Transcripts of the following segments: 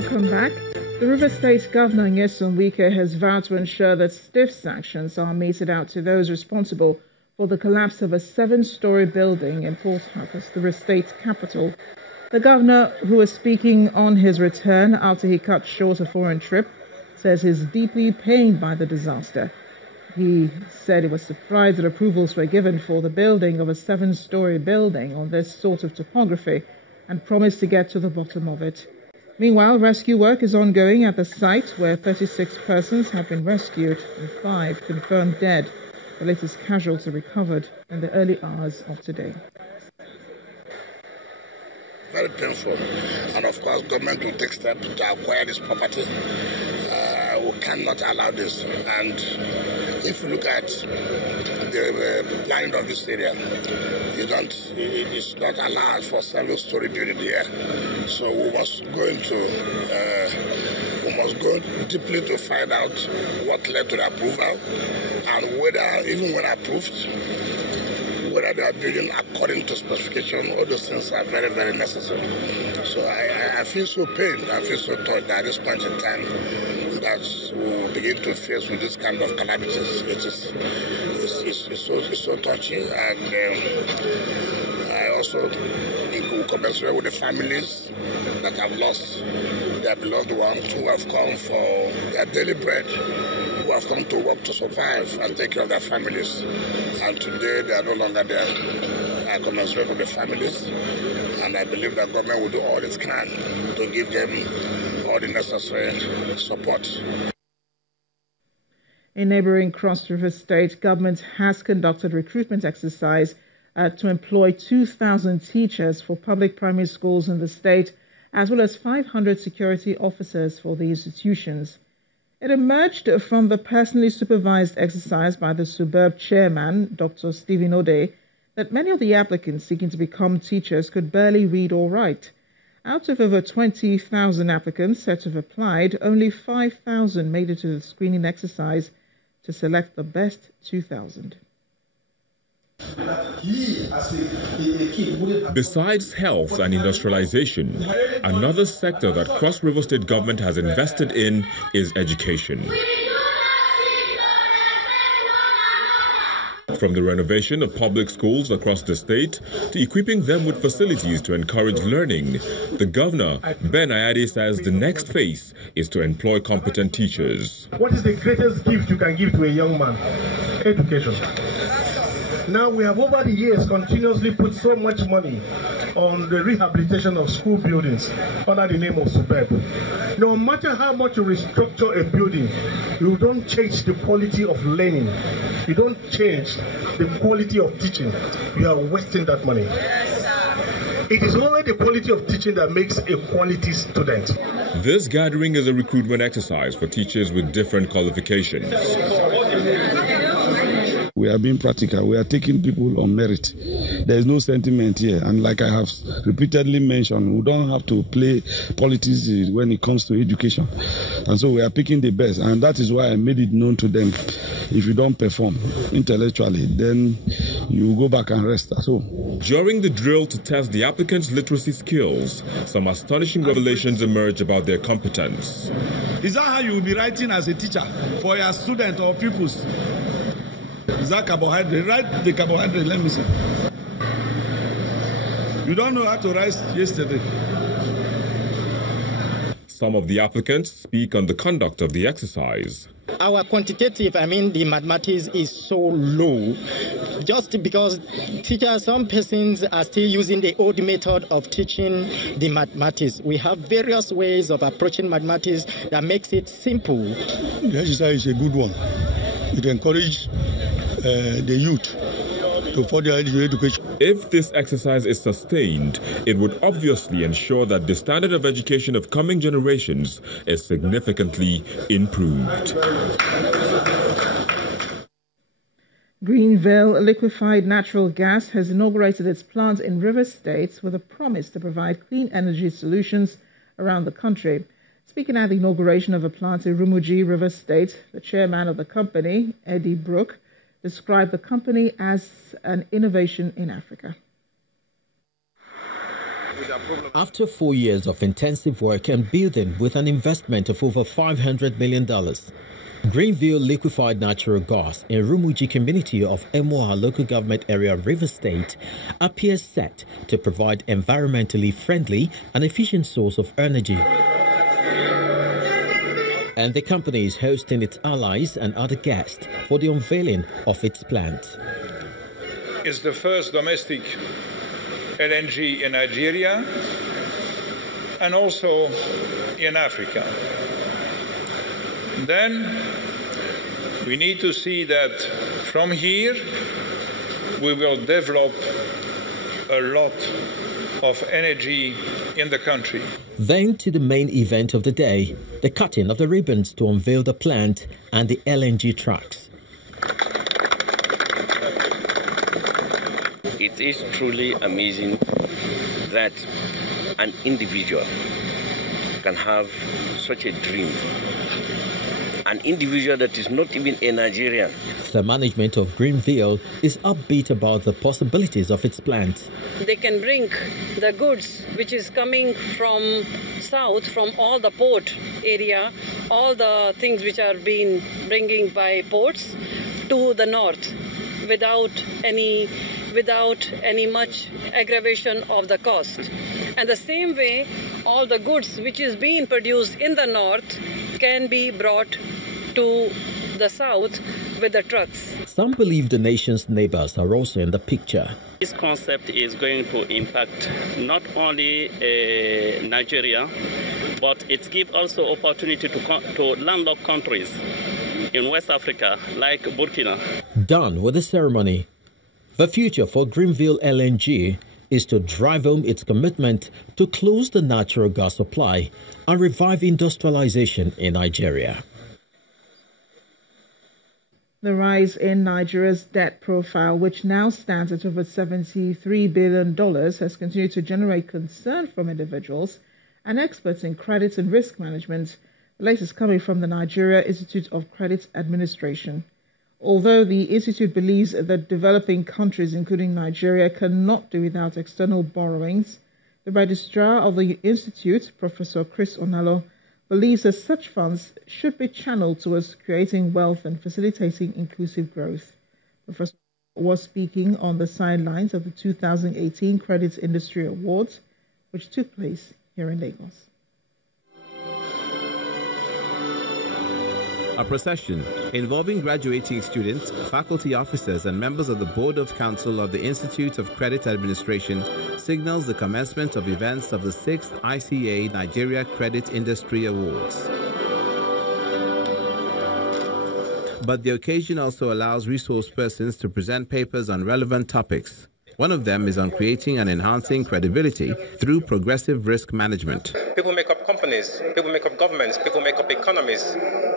Welcome back. The River State Governor Nyesom Wike has vowed to ensure that stiff sanctions are meted out to those responsible for the collapse of a 7-story building in Port Harcourt, the state's capital. The governor, who was speaking on his return after he cut short a foreign trip, says he's deeply pained by the disaster. He said he was surprised that approvals were given for the building of a 7-story building on this sort of topography and promised to get to the bottom of it. Meanwhile, rescue work is ongoing at the site where 36 persons have been rescued and 5 confirmed dead. The latest casualty recovered in the early hours of today. Very painful. And of course, government will take steps to acquire this property. We cannot allow this. And if you look at the planning of this area, it's not allowed for 7-story building here. So we must go deeply to find out what led to the approval and whether, even when approved, whether they are building according to specification. All those things are very, very necessary. So I feel so pained, I feel so touched at this point in time that we will begin to face with this kind of calamities. It's so touching, and I also will commensurate with the families that have lost their beloved ones, who have come for their daily bread, who have come to work to survive and take care of their families. And today they are no longer there. I commensurate with the families, and I believe that government will do all it can to give them all the necessary support. In neighboring Cross River State, government has conducted recruitment exercise to employ 2,000 teachers for public primary schools in the state, as well as 500 security officers for the institutions. It emerged from the personally supervised exercise by the Suburb chairman, Dr. Stephen Ode, that many of the applicants seeking to become teachers could barely read or write. Out of over 20,000 applicants said to have applied, only 5,000 made it to the screening exercise to select the best 2,000. Besides health and industrialization, another sector that Cross River State government has invested in is education. From the renovation of public schools across the state to equipping them with facilities to encourage learning, the governor, Ben Ayade, says the next phase is to employ competent teachers. What is the greatest gift you can give to a young man? Education. Now, we have over the years continuously put so much money on the rehabilitation of school buildings under the name of Suburb. No matter how much you restructure a building, you don't change the quality of learning. You don't change the quality of teaching. You are wasting that money. It is only the quality of teaching that makes a quality student. This gathering is a recruitment exercise for teachers with different qualifications. We are being practical. We are taking people on merit. There is no sentiment here. And like I have repeatedly mentioned, we don't have to play politics when it comes to education. And so we are picking the best. And that is why I made it known to them. If you don't perform intellectually, then you go back and rest. So, during the drill to test the applicants' literacy skills, some astonishing revelations emerged about their competence. Is that how you will be writing as a teacher for your student or pupils? Is that carbohydrate? Write the carbohydrate, let me see. You don't know how to write yesterday. Some of the applicants speak on the conduct of the exercise. Our quantitative, the mathematics is so low, just because some persons are still using the old method of teaching the mathematics. We have various ways of approaching mathematics that makes it simple. The exercise is a good one. It encourages the youth to further education. If this exercise is sustained, it would obviously ensure that the standard of education of coming generations is significantly improved. Greenville Liquefied Natural Gas has inaugurated its plant in River State with a promise to provide clean energy solutions around the country. Speaking at the inauguration of a plant in Rumuji, River State, the chairman of the company, Eddie Brooke, described the company as an innovation in Africa. After 4 years of intensive work and building with an investment of over $500 million, Greenville liquefied natural gas in Rumuji community of Emoha local government area of Rivers State appears set to provide environmentally friendly and efficient source of energy. And the company is hosting its allies and other guests for the unveiling of its plant. It's the first domestic LNG in Nigeria and also in Africa. Then we need to see that from here we will develop a lot of energy in the country. Then to the main event of the day, the cutting of the ribbons to unveil the plant and the LNG trucks. It is truly amazing that an individual can have such a dream. An individual that is not even a Nigerian. The management of Greenville is upbeat about the possibilities of its plant. They can bring the goods which is coming from south, from all the port area, all the things which are being bringing by ports to the north without any much aggravation of the cost. And the same way, all the goods which is being produced in the north can be brought to the south with the trucks. Some believe the nation's neighbors are also in the picture. This concept is going to impact not only Nigeria, but it gives also opportunity to landlocked countries in West Africa like Burkina. Done with the ceremony. The future for Greenville LNG is to drive home its commitment to close the natural gas supply and revive industrialization in Nigeria. The rise in Nigeria's debt profile, which now stands at over $73 billion, has continued to generate concern from individuals and experts in credit and risk management. The latest coming from the Nigeria Institute of Credit Administration. Although the institute believes that developing countries, including Nigeria, cannot do without external borrowings, the registrar of the institute, Professor Chris Onalo, believes that such funds should be channeled towards creating wealth and facilitating inclusive growth. Professor was speaking on the sidelines of the 2018 Credit Industry Awards, which took place here in Lagos. A procession involving graduating students, faculty officers, and members of the Board of Council of the Institute of Credit Administration signals the commencement of events of the 6th ICA Nigeria Credit Industry Awards. But the occasion also allows resource persons to present papers on relevant topics. One of them is on creating and enhancing credibility through progressive risk management. People make up companies, people make up governments, people make up economies.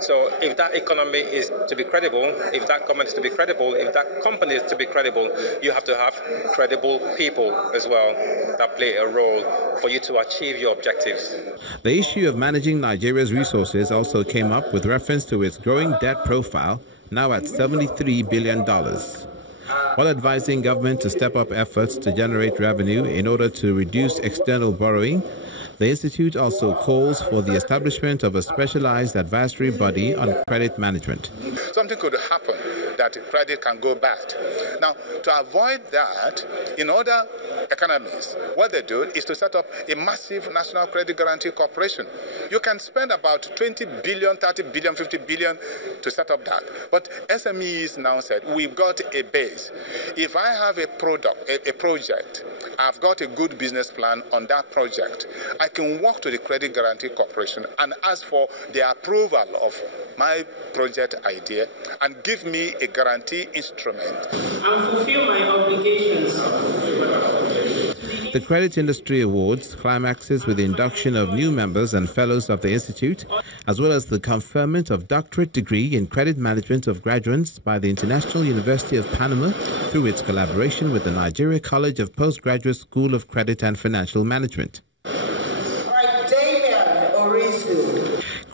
So if that economy is to be credible, if that government is to be credible, if that company is to be credible, you have to have credible people as well that play a role for you to achieve your objectives. The issue of managing Nigeria's resources also came up with reference to its growing debt profile, now at $73 billion. While advising government to step up efforts to generate revenue in order to reduce external borrowing, the Institute also calls for the establishment of a specialized advisory body on credit management. Something could happen that credit can go bad. Now, to avoid that, in other economies, what they do is to set up a massive national credit guarantee corporation. You can spend about 20 billion, 30 billion, 50 billion to set up that. But SMEs now said, we've got a base. If I have a project, I've got a good business plan on that project, I can walk to the Credit Guarantee Corporation and ask for the approval of my project idea and give me a guarantee instrument. And fulfill my obligations. The Credit Industry Awards climaxes with the induction of new members and fellows of the Institute, as well as the conferment of doctorate degree in credit management of graduates by the International University of Panama through its collaboration with the Nigeria College of Postgraduate School of Credit and Financial Management.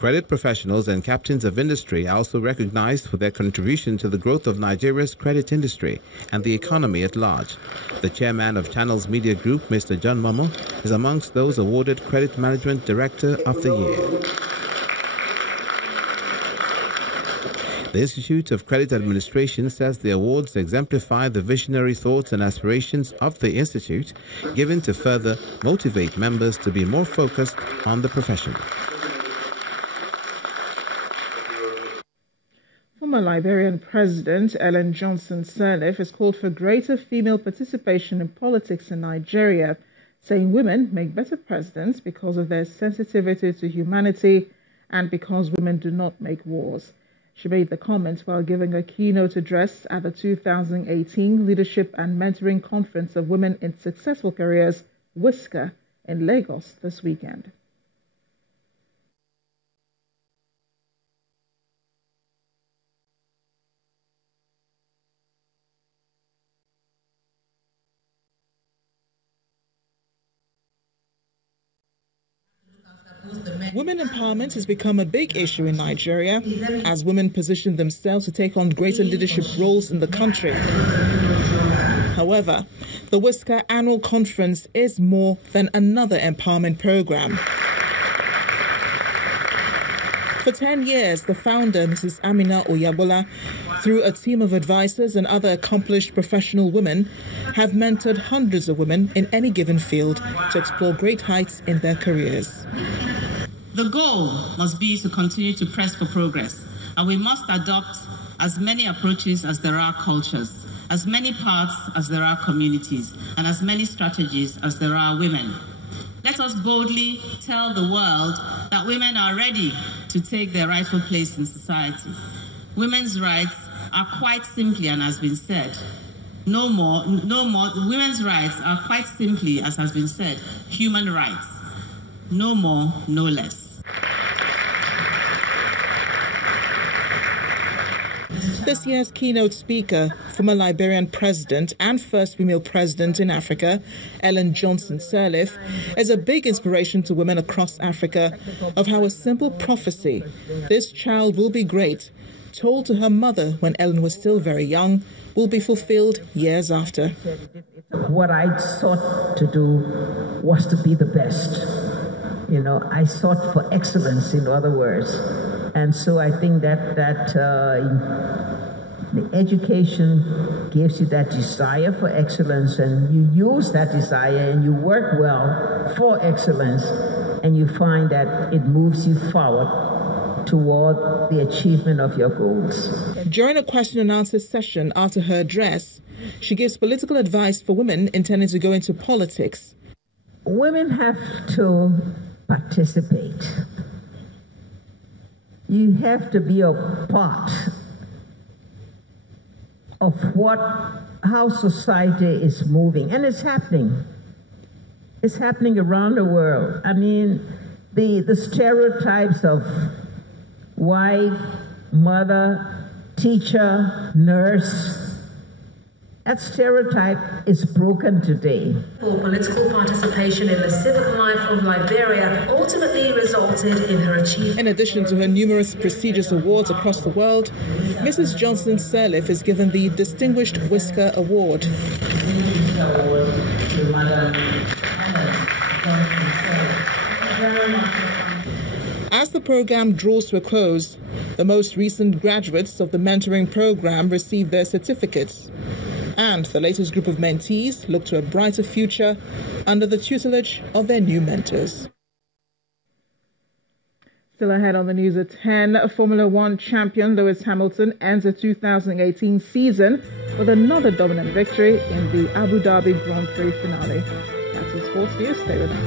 Credit professionals and captains of industry are also recognized for their contribution to the growth of Nigeria's credit industry and the economy at large. The chairman of Channels Media Group, Mr. John Momo, is amongst those awarded Credit Management Director of the Year. The Institute of Credit Administration says the awards exemplify the visionary thoughts and aspirations of the institute, given to further motivate members to be more focused on the profession. Former Liberian President Ellen Johnson Sirleaf has called for greater female participation in politics in Nigeria, saying women make better presidents because of their sensitivity to humanity and because women do not make wars. She made the comments while giving a keynote address at the 2018 Leadership and Mentoring Conference of Women in Successful Careers, WISCA, in Lagos this weekend. Women empowerment has become a big issue in Nigeria as women position themselves to take on greater leadership roles in the country. However, the WISCA annual conference is more than another empowerment program. For 10 years, the founder, Mrs. Amina Oyabola, through a team of advisors and other accomplished professional women, have mentored hundreds of women in any given field to explore great heights in their careers. The goal must be to continue to press for progress, and we must adopt as many approaches as there are cultures, as many paths as there are communities, and as many strategies as there are women. Let us boldly tell the world that women are ready to take their rightful place in society. Women's rights are quite simply, and has been said, no more, women's rights are quite simply, as has been said, human rights. No more, no less. This year's keynote speaker, former Liberian president and first female president in Africa, Ellen Johnson Sirleaf, is a big inspiration to women across Africa of how a simple prophecy, "This child will be great," told to her mother when Ellen was still very young, will be fulfilled years after. What I sought to do was to be the best. You know, I sought for excellence, in other words. And so I think that the education gives you that desire for excellence, and you use that desire and you work well for excellence, and you find that it moves you forward toward the achievement of your goals. During a question and answer session after her address, she gives political advice for women intending to go into politics. Women have to participate. You have to be a part of how society is moving, and it's happening. It's happening around the world. I mean, the stereotypes of wife, mother, teacher, nurse, that stereotype is broken today. Political participation in the civic life of Liberia ultimately resulted in her achievement. In addition to her numerous prestigious awards across the world, Mrs. Johnson Sirleaf is given the Distinguished WISCA Award. As the program draws to a close, the most recent graduates of the mentoring program receive their certificates. And the latest group of mentees look to a brighter future under the tutelage of their new mentors. Still ahead on the news at 10, Formula One champion Lewis Hamilton ends the 2018 season with another dominant victory in the Abu Dhabi Grand Prix finale. That's all sports news. Stay with us.